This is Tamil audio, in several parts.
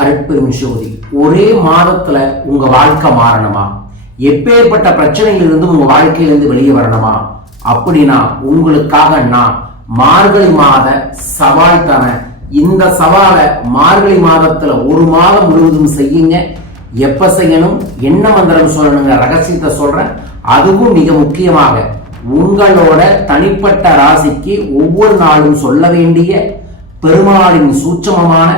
அருட்பெரும் ஜோதி. ஒரே மாதத்துல உங்க வாழ்க்கை மாறணுமா? எப்பேற்பட்ட பிரச்சனையிலிருந்து உங்க வாழ்க்கையிலிருந்து வெளியே வரணுமா? அப்படின்னா உங்களுக்காக நான் மார்கழி மாத சவால் தரேன். இந்த சவாலை மார்கழி மாதத்துல ஒரு மாதம் முழுவதும் செய்யுங்க. எப்ப செய்யணும்? என்ன மந்திரம் சொல்லணுங்க ரகசியத்தை சொல்றேன். அதுவும் மிக முக்கியமாக உங்களோட தனிப்பட்ட ராசிக்கு ஒவ்வொரு நாளும் சொல்ல வேண்டிய பெருமாளின் சூட்சமமான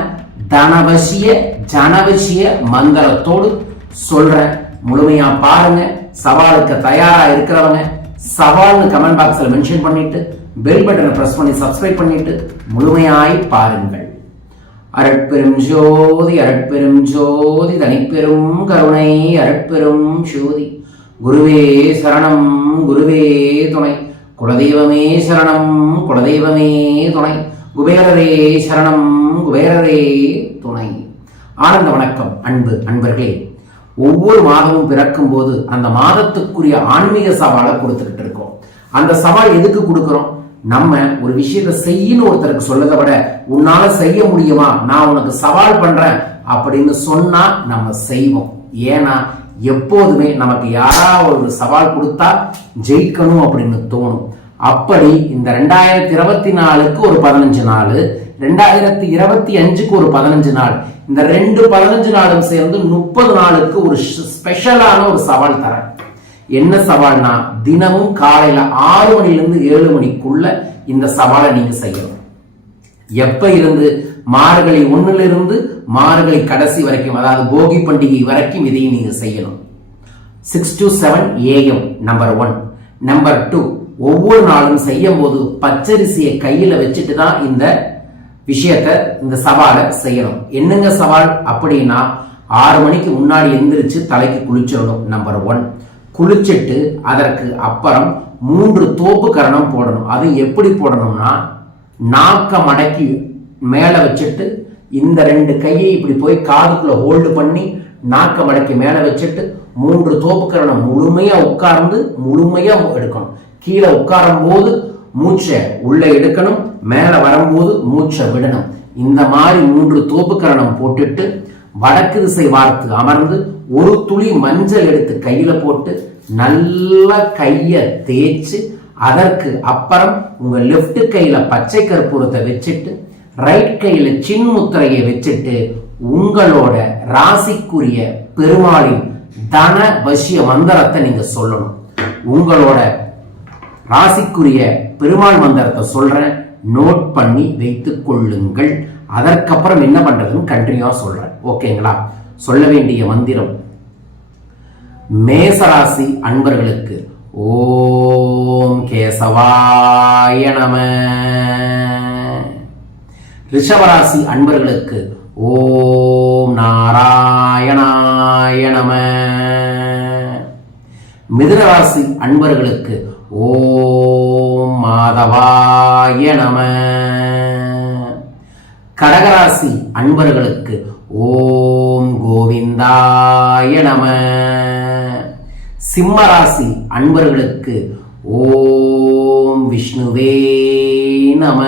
தனவசிய ஜனவசிய மங்களத்தோடு சொல்றேன். முழுமையா பாருங்க. சவாலுக்கு தயாரா இருக்கிறவங்க சவால்னு கமெண்ட் பாக்ஸ்ல மென்ஷன் பண்ணிட்டு பெல் பட்டனை பிரஸ் பண்ணி சப்ஸ்கிரைப் பண்ணிட்டு முழுமையாய் பாருங்கள். அரட்பெரும் ஜோதி அரட்பெரும் ஜோதி தனிப்பெரும் கருணை அரட்பெரும் ஜோதி. குருவே சரணம் குருவே துணை. குலதெய்வமே சரணம் குலதெய்வமே துணை. குபேரரே சரணம் குபேரரே ஆனந்த வணக்கம் அன்பு அன்பர்களே. ஒவ்வொரு மாதமும் பிறக்கும் போது அந்த மாதத்துக்குரிய ஆன்மீக சவாலை கொடுத்துக்கிட்டு இருக்கோம். அந்த சவால் எதுக்கு கொடுக்குறோம்? நம்ம ஒரு விஷயத்தை செய்யணும் ஒருத்தருக்கு சொல்லதை விட உன்னால செய்ய முடியுமா? நான் உனக்கு சவால் பண்றேன். அப்படின்னு சொன்னா நம்ம செய்வோம். ஏன்னா எப்போதுமே நமக்கு யாராவது ஒரு சவால் கொடுத்தா ஜெயிக்கணும் அப்படின்னு தோணும். அப்படி இந்த ரெண்டாயிரத்தி இருபத்தி நாலுக்கு ஒரு பதினஞ்சு நாள் ரெண்டாயிரத்தி இருபத்தி அஞ்சுக்கு ஒரு பதினஞ்சு நாள் இந்த ரெண்டு பதினஞ்சு நாளும் சேர்ந்து முப்பது நாளுக்கு ஒரு ஸ்பெஷலான ஒரு சவால் தரேன். என்ன சவால்னா தினமும் காலையில ஆறு மணிலிருந்து ஏழு மணிக்குள்ள இந்த சவாலை நீங்க செய்யணும். எப்ப இருந்து? மார்கழி ஒன்னிலிருந்து மார்கழி கடைசி வரைக்கும் அதாவது போகி பண்டிகை வரைக்கும் இதையும் நீங்க செய்யணும். Six to seven AM number one number two ஒவ்வொரு நாளும் செய்யும் போது பச்சரிசியை கையில வச்சுட்டு தான் இந்த விஷயத்த இந்த சவாலை செய்யணும். என்னங்க சவால்? அப்படின்னா ஆறு மணிக்கு முன்னாடி எந்திரிச்சு தலைக்கு குளிச்சிடணும் நம்பர் ஒன் குளிச்சிட்டு அதற்கு அப்புறம் மூன்று தோப்பு கரணம் போடணும். அது எப்படி போடணும்னா நாக்க மடக்கி மேலே வச்சுட்டு இந்த ரெண்டு கையை இப்படி போய் காதுக்குள்ள ஹோல்டு பண்ணி நாக்க மடக்கி மேலே வச்சுட்டு மூன்று தோப்பு கரணம் முழுமையாக உட்கார்ந்து முழுமையாக எடுக்கணும். கீழே உட்காரும் போது மூச்சை உள்ள எடுக்கணும் மேலே வரும்போது மூச்சை விடணும். இந்த மாதிரி மூன்று தோப்புக்கரணம் போட்டுட்டு வடக்கு திசை வார்த்து அமர்ந்து ஒரு துளி மஞ்சள் எடுத்து கையில போட்டு நல்ல கைய தேய்ச்சி அதற்கு அப்புறம் உங்க லெஃப்ட் கையில பச்சை கற்பூரத்தை வச்சுட்டு ரைட் கையில சின்முத்திரையை வச்சுட்டு உங்களோட ராசிக்குரிய பெருமாளின் தன வசிய மந்திரத்தை நீங்க சொல்லணும். உங்களோட ராசிக்குரிய பெருமாள் மந்திரத்தை சொல்றேன். நோட் பண்ணி வைத்துக் கொள்ளுங்கள். அதற்கப்புறம் என்ன பண்றதுன்னு கண்டினியூவா சொல்றேன். ஓகேங்களா சொல்ல வேண்டிய மந்திரம். மேசராசி அன்பர்களுக்கு ஓம் கேசவாய நம. ரிஷபராசி அன்பர்களுக்கு ஓம் நாராயணாய நம. மிதுனராசி அன்பர்களுக்கு ஓம் மாதவாய நம. கடகராசி அன்பர்களுக்கு ஓம் கோவிந்தாய நம. சிம்மராசி அன்பர்களுக்கு ஓம் விஷ்ணுவே நம.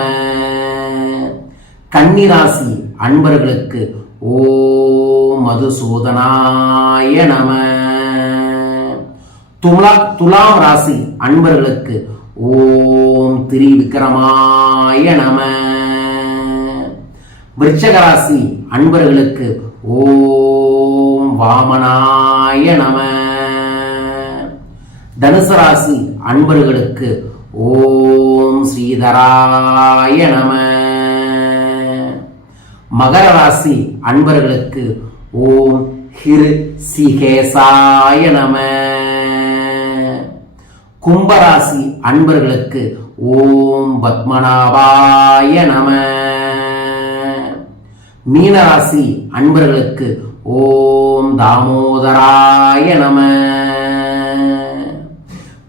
கன்னிராசி அன்பர்களுக்கு ஓம் மதுசூதனாய நம. துலா துலாம் ராசி அன்பர்களுக்கு ஓம் திரி விக்ரமாய நம. விருச்சக ராசி அன்பர்களுக்கு ஓம் வாமனாய நம. தனுசு ராசி அன்பர்களுக்கு ஓம் ஸ்ரீதராய நம. மகர ராசி அன்பர்களுக்கு ஓம் ஹிரு சிகேசாய நம. கும்பராசி அன்பர்களுக்கு ஓம் பத்மநாபாய நம. மீனராசி அன்பர்களுக்கு ஓம் தாமோதராய நம.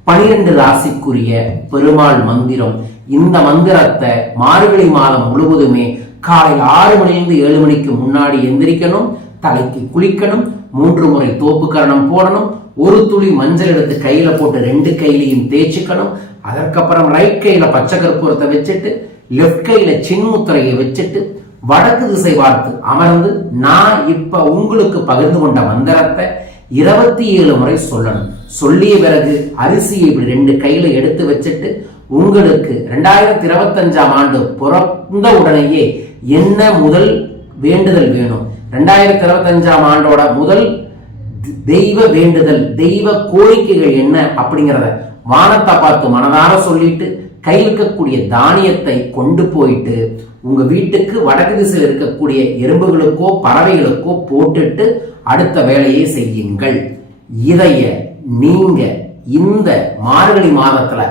பனிரெண்டு ராசிக்குரிய பெருமாள் மந்திரம். இந்த மந்திரத்தை மார்கழி மாதம் முழுவதுமே காலை ஆறு மணிலிருந்து ஏழு மணிக்கு முன்னாடி எந்திரிக்கணும் தலைக்கு குளிக்கணும் மூன்று முறை தோப்பு கரணம் போடணும் ஒரு துளி மஞ்சள் எடுத்து கையில போட்டு ரெண்டு கையிலையும் தேய்ச்சிக்கணும். அதற்கப்புறம் ரைட் கையில பச்சை கற்பூரத்தை வச்சுட்டு லெஃப்ட் கையில சின்முத்திரையை வச்சுட்டு வடக்கு திசை பார்த்து அமர்ந்து நான் இப்ப உங்களுக்கு பகிர்ந்து கொண்ட மந்திரத்தை இருபத்தி ஏழு முறை சொல்லணும். சொல்லிய பிறகு அரிசியை இப்படி ரெண்டு கையில எடுத்து வச்சுட்டு உங்களுக்கு ரெண்டாயிரத்தி இருபத்தஞ்சாம் ஆண்டு பிறந்த உடனேயே என்ன முதல் வேண்டுதல் வேணும்? ரெண்டாயிரத்தி இருபத்தஞ்சாம் ஆண்டோட முதல் தெய்வ வேண்டுதல் தெய்வ கோரிக்கைகள் என்ன அப்படிங்கிறத வானத்தை பார்த்து மனதார சொல்லிட்டு கை வைக்கக்கூடிய தானியத்தை கொண்டு போயிட்டு உங்க வீட்டுக்கு வடக்கு திசையில் இருக்கக்கூடிய எறும்புகளுக்கோ பறவைகளுக்கோ போட்டுட்டு அடுத்த வேலையை செய்யுங்கள். இதைய நீங்க இந்த மார்கழி மாதத்துல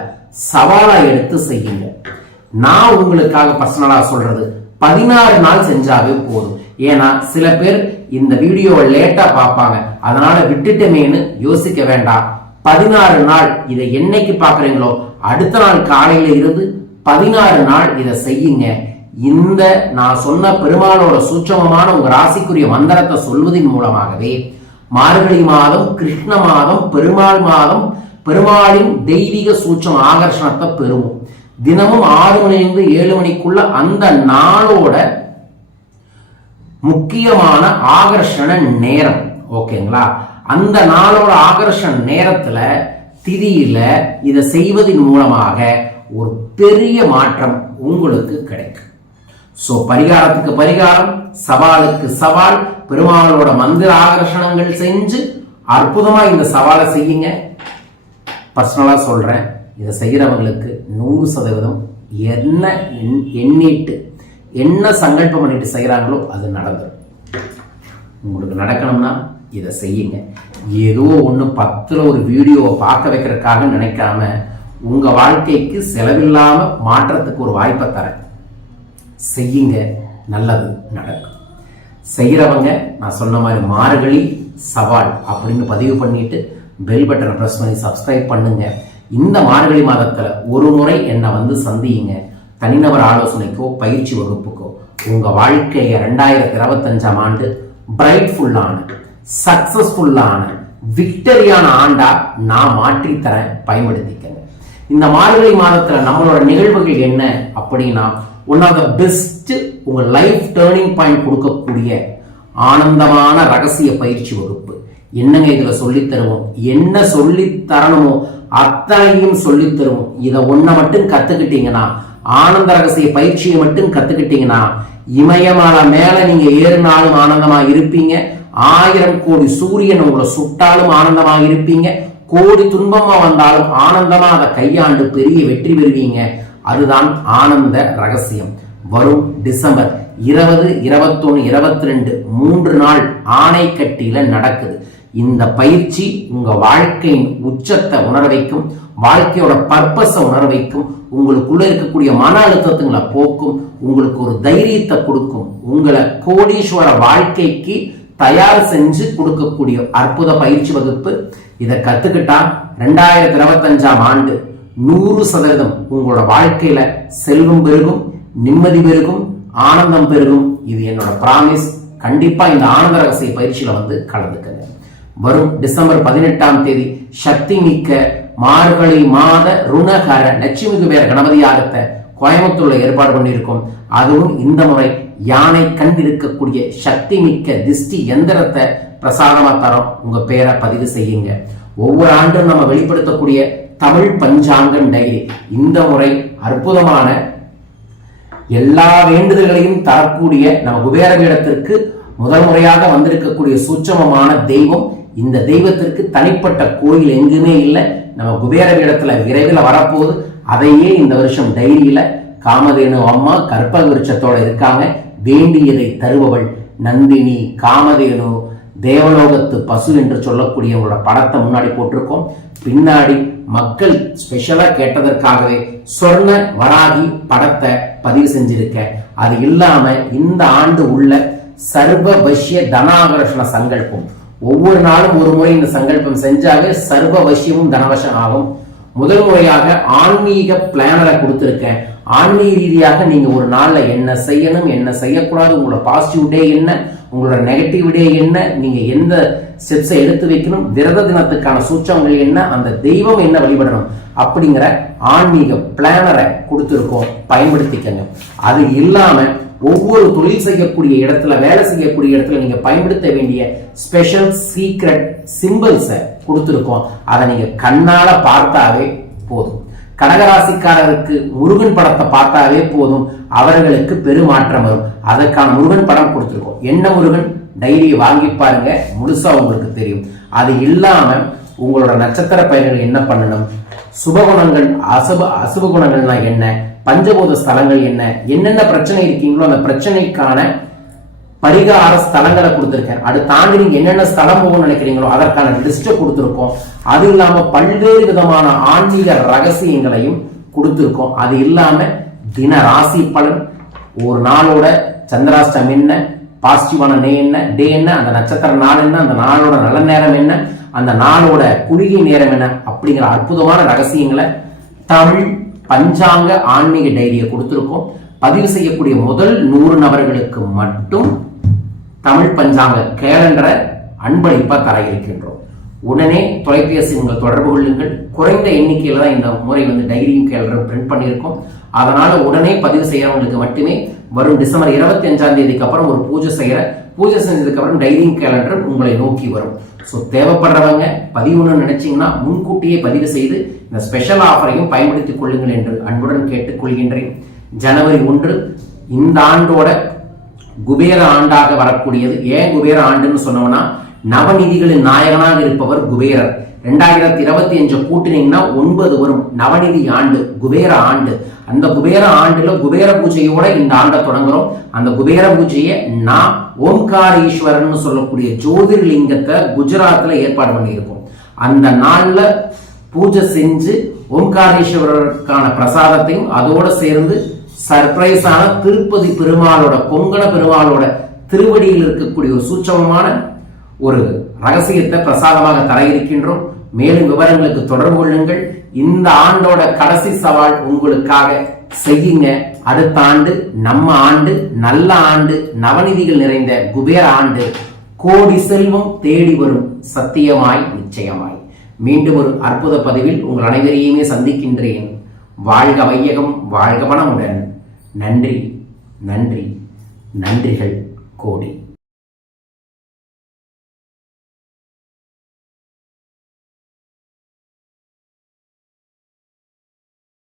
சவாலா எடுத்து செய்யுங்க. நான் உங்களுக்காக பர்சனலா சொல்றது பதினாறு நாள் செஞ்சாவே போதும். ஏன்னா சில பேர் இந்த வீடியோவை லேட்டா பார்ப்பாங்க. அதனால விட்டுட்டமேன்னு யோசிக்க வேண்டாம். பதினாறு நாள் இதை என்னைக்கு பார்க்குறீங்களோ அடுத்த நாள் காலையில இருந்து பதினாறு நாள் இதை செய்யுங்க. இந்த நான் சொன்ன பெருமாளோட சூட்சமமான உங்க ராசிக்குரிய மந்திரத்தை சொல்வதன் மூலமாகவே மார்கழி மாதம் கிருஷ்ண மாதம் பெருமாள் மாதம் பெருமாளின் தெய்வீக சூட்சம் ஆகர்ஷணத்தை பெறுவோம். தினமும் ஆறு மணிலிருந்து ஏழு மணிக்குள்ள அந்த நாளோட முக்கியமான ஆகர்ஷண நேரம். ஓகேங்களா? அந்த நாளோட ஆகர்ஷண நேரத்துல திதியில இதை செய்வதன் மூலமாக ஒரு பெரிய மாற்றம் உங்களுக்கு கிடைக்கும். ஸோ பரிகாரத்துக்கு பரிகாரம் சவாலுக்கு சவால் பெருமாளோட மந்திர ஆகர்ஷணங்கள் செஞ்சு அற்புதமா இந்த சவாலை செய்யுங்க. பர்சனலா சொல்றேன் இதை செய்கிறவங்களுக்கு நூறு சதவீதம் என்ன எண்- எண்ணிட்டு என்ன சங்கல்பம் பண்ணிட்டு செய்கிறாங்களோ அது நடந்துடும் உங்களுக்கு நடக்கணும்னா இதை செய்யுங்க. ஏதோ ஒன்று பத்தில் ஒரு வீடியோவை பார்க்க வைக்கிறதுக்காக நினைக்காம உங்கள் வாழ்க்கைக்கு செலவில்லாமல் மாற்றத்துக்கு ஒரு வாய்ப்பை தரேன் செய்யுங்க. நல்லது நடக்கும். செய்கிறவங்க நான் சொன்ன மாதிரி மார்கழி சவால் அப்படின்னு பதிவு பண்ணிட்டு பெல் பட்டனை ப்ரெஸ் பண்ணி சப்ஸ்கிரைப் பண்ணுங்க. இந்த மார்கழி மாதத்தில் ஒரு முறை என்னை வந்து சந்தியுங்க. தனிநபர் ஆலோசனைக்கோ பயிற்சி வகுப்புக்கோ உங்கள் வாழ்க்கையை ரெண்டாயிரத்தி இருபத்தஞ்சாம் ஆண்டு பிரைட்ஃபுல்லான சக்சஸ்ஃபுல்லான விக்டரியான ஆண்டா நான் மாற்றி தரேன் பயன்படுத்திக்கங்க. இந்த மார்கழி மாதத்தில் நம்மளோட நிகழ்வுகள் என்ன அப்படின்னா ஒன் ஆஃப் த பெஸ்ட் உங்கள் லைஃப் டேர்னிங் பாயிண்ட் கொடுக்கக்கூடிய ஆனந்தமான ரகசிய பயிற்சி வகுப்பு. என்னங்க இதில் சொல்லித் தருவோம்? என்ன சொல்லித் தரணுமோ அத்தனையும் சொல்லித்தருவோம் இதை ஒன்றை மட்டும் கற்றுக்கிட்டீங்கன்னா ஆனந்த ரகசிய பயிற்சியை மட்டும் கத்துக்கிட்டீங்கன்னா இமயமலை மேல நீங்க ஏறினாலும் ஆனந்தமா இருப்பீங்க. ஆயிரம் கோடி சூரியன் உங்களை சுட்டாலும் ஆனந்தமா இருப்பீங்க. கோடி துன்பமா வந்தாலும் ஆனந்தமா அதை கையாண்டு பெரிய வெற்றி பெறுவீங்க. அதுதான் ஆனந்த ரகசியம். வரும் டிசம்பர் இருபது இருபத்தொன்னு இருபத்தி ரெண்டு மூன்று நாள் ஆணைக்கட்டியில நடக்குது. இந்த பயிற்சி உங்க வாழ்க்கையின் உச்சத்தை உணர வைக்கும் வாழ்க்கையோட பர்பஸை உணர வைக்கும் உங்களுக்குள்ள இருக்கக்கூடிய மன அழுத்தத்துங்களை போக்கும் உங்களுக்கு ஒரு தைரியத்தை கொடுக்கும் உங்களை கோடீஸ்வர வாழ்க்கைக்கு தயார் செஞ்சு கொடுக்கக்கூடிய அற்புத பயிற்சி வகுப்பு. இதை கத்துக்கிட்டா ரெண்டாயிரத்தி இருபத்தஞ்சாம் ஆண்டு நூறு சதவீதம் உங்களோட வாழ்க்கையில செல்வம் பெருகும் நிம்மதி பெருகும் ஆனந்தம் பெருகும். இது என்னோட ப்ராமிஸ் கண்டிப்பா இந்த ஆனந்த ரகசிய பயிற்சியில வந்து கலந்துக்கங்க. வரும் டிசம்பர் பதினெட்டாம் தேதி சக்தி மிக்க மார்கழி மாத ருணகர லட்சுமி குபேர கணபதியாகத்தை கோயம்புத்தூர்ல ஏற்பாடு பண்ணியிருக்கோம். அதுவும் இந்த முறை யானை கண் இருக்கக்கூடிய சக்தி மிக்க திஷ்டி எந்திரத்தை பிரசாதமா தரோம். உங்க பேரை பதிவு செய்யுங்க. ஒவ்வொரு ஆண்டும் நம்ம வெளிப்படுத்தக்கூடிய தமிழ் பஞ்சாங்கம் டைரி இந்த முறை அற்புதமான எல்லா வேண்டுதல்களையும் தரக்கூடிய நம்ம குபேர பீடத்திற்கு முதல் முறையாக வந்திருக்கக்கூடிய சூட்சமமான தெய்வம் இந்த தெய்வத்திற்கு தனிப்பட்ட கோயில் எங்குமே இல்லை. நம்ம குபேர இடத்துல விரைவில் வரப்போகுது. அதையே இந்த வருஷம் டைரியில காமதேனு அம்மா கற்பக விருட்சத்தோட இருக்காங்க. வேண்டியதை தருபவள் நந்தினி காமதேனு தேவலோகத்து பசு என்று சொல்லக்கூடியவங்களோட படத்தை முன்னாடி போட்டிருக்கோம். பின்னாடி மக்கள் ஸ்பெஷலாக கேட்டதற்காகவே சொர்ண வராகி படத்தை பதிவு செஞ்சிருக்கேன் அது இல்லாம இந்த ஆண்டு உள்ள சர்வ வசிய தனாகர்ஷண சங்கல்பம். ஒவ்வொரு நாளும் ஒரு முறை இந்த சங்கல்பம் செஞ்சாலே சர்வ வசியமும் தனவசம் ஆகும். முதல் முறையாக ஆன்மீக பிளானரை கொடுத்துருக்கேன். ஆன்மீக ரீதியாக நீங்க ஒரு நாள்ல என்ன செய்யணும் என்ன செய்யக்கூடாது உங்களோட பாசிட்டிவ் டே என்ன உங்களோட நெகட்டிவ் டே என்ன நீங்க எந்த ஸ்டெப்ஸை எடுத்து வைக்கணும் விரத தினத்துக்கான சூச்சங்கள் என்ன அந்த தெய்வம் என்ன வழிபடணும் அப்படிங்கிற ஆன்மீக பிளானரை கொடுத்துருக்கோம். பயன்படுத்திக்கங்க. அது இல்லாமல் ஒவ்வொரு தொழில் செய்யக்கூடிய இடத்துல வேலை செய்யக்கூடிய இடத்துல நீங்க பயன்படுத்த வேண்டிய ஸ்பெஷல் சீக்ரெட் சிம்பிள்ஸை கொடுத்துருக்கோம். அதை நீங்க கண்ணால பார்த்தாவே போதும். கடகராசிக்காரருக்கு முருகன் படத்தை பார்த்தாவே போதும். அவர்களுக்கு பெருமாற்றம் வரும். அதற்கான முருகன் படம் கொடுத்துருக்கோம். என்ன முருகன்? டைரியை வாங்கி பாருங்க. முழுசா உங்களுக்கு தெரியும். அது இல்லாமல் உங்களோட நட்சத்திர பயன்கள் என்ன பண்ணணும்? சுபகுணங்கள் அசுப அசுப குணங்கள்னா என்ன? பஞ்சபூத ஸ்தலங்கள் என்ன? என்னென்ன பிரச்சனை இருக்கீங்களோ அந்த பிரச்சனைக்கான பரிகார ஸ்தலங்களை கொடுத்துருக்கேன். அது தாண்டி நீங்க என்னென்ன ஸ்தலம் போகணும்னு நினைக்கிறீங்களோ அதற்கான லிஸ்ட்டை கொடுத்துருக்கோம். அது இல்லாம பல்வேறு விதமான ஆன்மீக ரகசியங்களையும் கொடுத்துருக்கோம். அது இல்லாம தின ராசி பலன் ஒரு நாளோட சந்திராஷ்டம் என்ன பாசிட்டிவான டே என்ன டே என்ன அந்த நட்சத்திர நாள் என்ன அந்த நாளோட நல்ல நேரம் என்ன அந்த நாளோட குறுகிய நேரம் என்ன அப்படிங்கிற அற்புதமான ரகசியங்களை தமிழ் பஞ்சாங்க ஆன்மீக டைரியை கொடுத்துருக்கோம். பதிவு செய்யக்கூடிய முதல் நூறு நபர்களுக்கு மட்டும் தமிழ் பஞ்சாங்க கேலண்டரை அன்பளிப்பாக தர இருக்கின்றோம். உடனே தொலைபேசி உங்கள் தொடர்பு கொள்ளுங்கள். குறைந்த எண்ணிக்கையில் தான் இந்த முறை வந்து டைரியும் கேலண்டரும் பிரிண்ட் பண்ணியிருக்கோம். அதனால் உடனே பதிவு செய்கிறவங்களுக்கு மட்டுமே வரும் டிசம்பர் இருபத்தி அஞ்சாம் தேதிக்கு அப்புறம் ஒரு பூஜை செய்கிற பூஜை செஞ்சதுக்கு அப்புறம் டைரியும் கேலண்டர் உங்களை நோக்கி வரும். ஸோ தேவைப்படுறவங்க பதிவுன்னு நினைச்சீங்கன்னா முன்கூட்டியே பதிவு செய்து இந்த ஸ்பெஷல் ஆஃபரையும் பயன்படுத்திக் கொள்ளுங்கள் என்று அன்புடன் கேட்டுக்கொள்கின்றேன். ஜனவரி ஒன்று இந்த ஆண்டோட குபேர ஆண்டாக வரக்கூடியது. ஏன் குபேர ஆண்டுன்னு சொன்னோம்னா நவநிதிகளின் நாயகனாக இருப்பவர் குபேரர். ரெண்டாயிரத்தி இருபத்தி அஞ்சு கூட்டினீங்கன்னா ஒன்பது வரும் நவநிதி ஆண்டு குபேர ஆண்டு. அந்த குபேர ஆண்டுல குபேர பூஜையோட இந்த ஆண்டை தொடங்குறோம். அந்த குபேர பூஜையை நான் ஓம்காரீஸ்வரன் சொல்லக்கூடிய ஜோதிர்லிங்கத்தை குஜராத்தில் ஏற்பாடு பண்ணியிருக்கோம். அந்த நாள்ல பூஜை செஞ்சு ஓம்காரீஸ்வரருக்கான பிரசாதத்தையும் அதோட சேர்ந்து சர்ப்ரைஸான திருப்பதி பெருமாளோட கொங்கண பெருமாளோட திருவடியில் இருக்கக்கூடிய ஒரு சூட்சமமான ஒரு ரகசியத்தை பிரசாதமாக தர இருக்கின்றோம் மேலும் விவரங்களுக்கு தொடர்பு கொள்ளுங்கள். இந்த ஆண்டோட கடைசி சவால் உங்களுக்காக செய்யுங்க. அடுத்த ஆண்டு நம்ம ஆண்டு நல்ல ஆண்டு நவநிதிகள் நிறைந்த குபேர ஆண்டு கோடி செல்வம் தேடி வரும் சத்தியமாய் நிச்சயமாய். மீண்டும் ஒரு அற்புத பதிவில் உங்கள் அனைவரையுமே சந்திக்கின்றேன். வாழ்க வையகம் வாழ்க மனமுடன். நன்றி நன்றி நன்றிகள் கோடி.